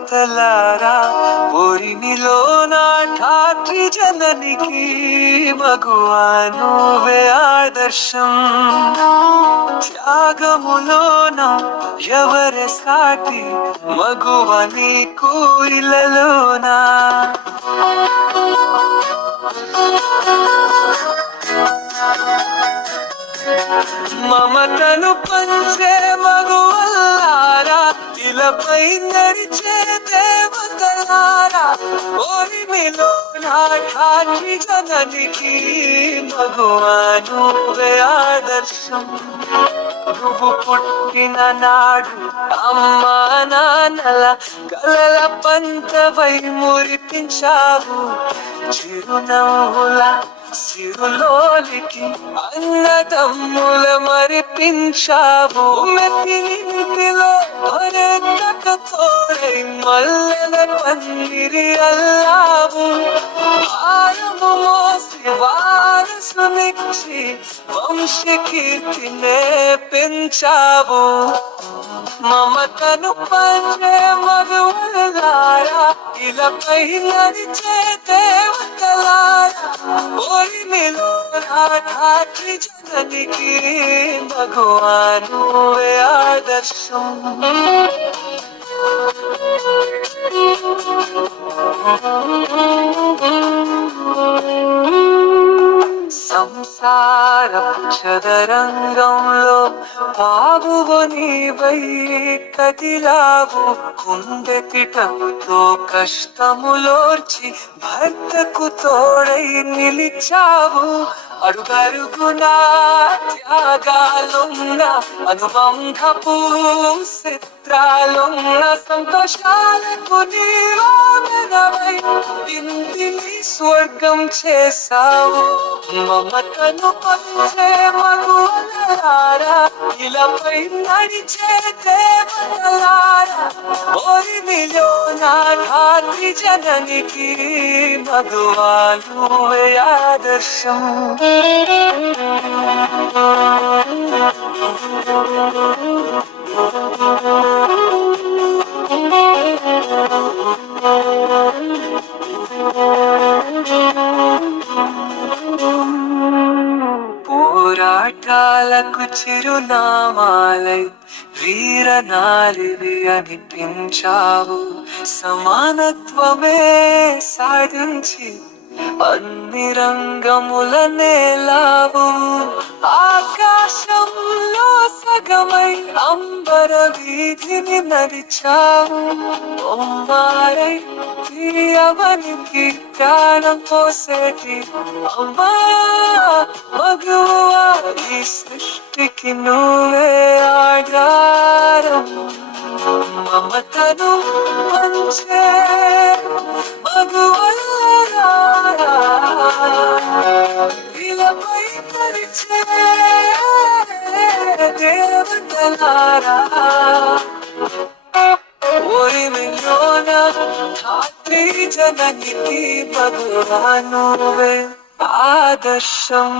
దేవతలారా ఊరినిలోన ఠాత్రి జననికి మగువా నువ్వే ఆదర్శం. త్యాగములోన ఎవరే సాటి మగువ నీకు ఇలలోన. మమతను పంచే మగువల్లారా ఇలపై నడిచే దేవతలారా ఓరిమిలో నా ఠాఠి జననికి మగువా నువ్వే ఆదర్శం. నువ్వు పుట్టిన నాడు అమ్మా నాన్నల కలల పంతవై మురిపించావు. చిరునవ్వుల సిరులోలికి అన్నదమ్ముల మరిపించావు. మెత్తినింటిలో భరతక తోడై మల్లెల పందిరి అల్లావు. భారము మోసి వారసునిచ్చి వంశకీర్తినే పెంచావు. మమతను పంచే మగువలారా ఇలపై నడిచే దేవతలారా ఓరిమిలో నా ఠాఠి జననికి మగువా నువ్వే ఆదర్శం. సంసారపు చదరంగంలో బాబువు నీవై కదిలావు. కుండెతిటముతో కష్టములోర్చి భర్తకు తోడై నిలిచావు. అడుగరుగునా త్యాగాలున్న అనుబంధపు చిత్రాలున్న సంతోషాలకు నీవై ఇంటిని స్వర్గం చేశావు. మమతను పంచే మగువలారా ఇలపై నడిచే దేవతలారా ఓరిమిలో నా ఠాఠి జననికి మగువా నువ్వే ఆదర్శం. పోరాటాలకు చిరునామాలై వీరనారివి అనిపించావు. సమానత్వమే సాధించి అన్ని రంగముల నేలావు. ఆకాశంలో సగమై అంబర వీధిని నడిచావు. బొమ్మారై తీయవనికి ప్రాణం పోసేటి అమ్మా మగువా ఈ సృష్టికి నువ్వే ఆధారం. మమతను పంచే మగువలారా ఇలపై నడిచే దేవతలారా ఓరిమిలోన ఠాఠి జననికి మగువా నువ్వే ఆదర్శం.